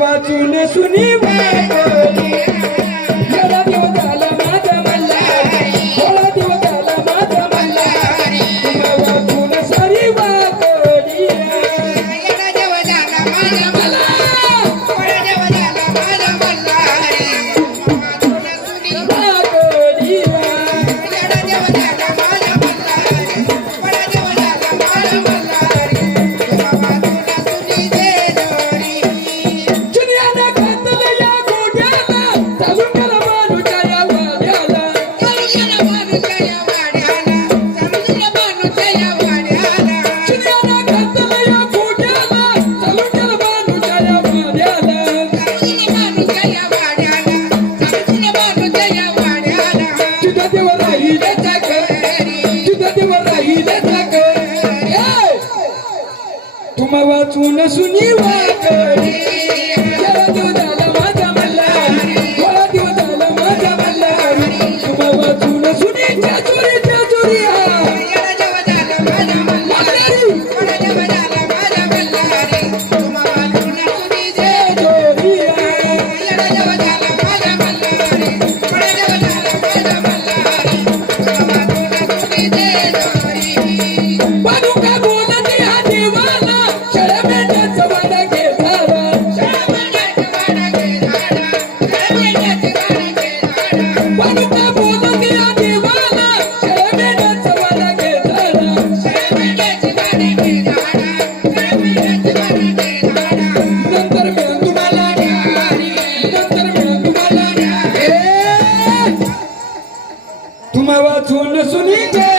बाजून सुनी वाटली वाचून सुनी वाकडी सुनी याला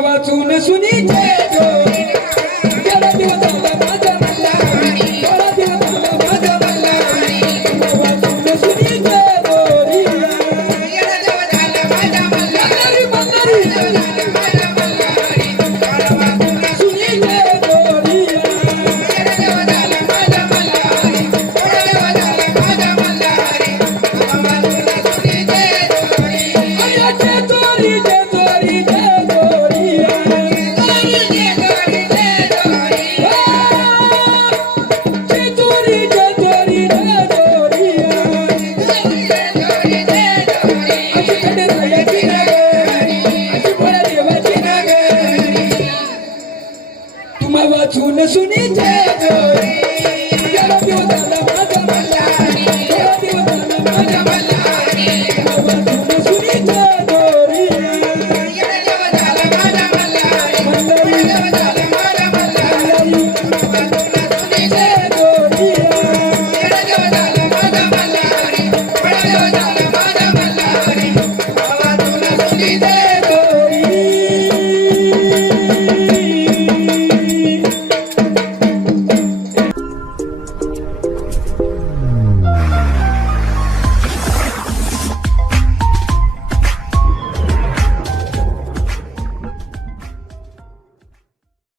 वाचून सुनीचे जो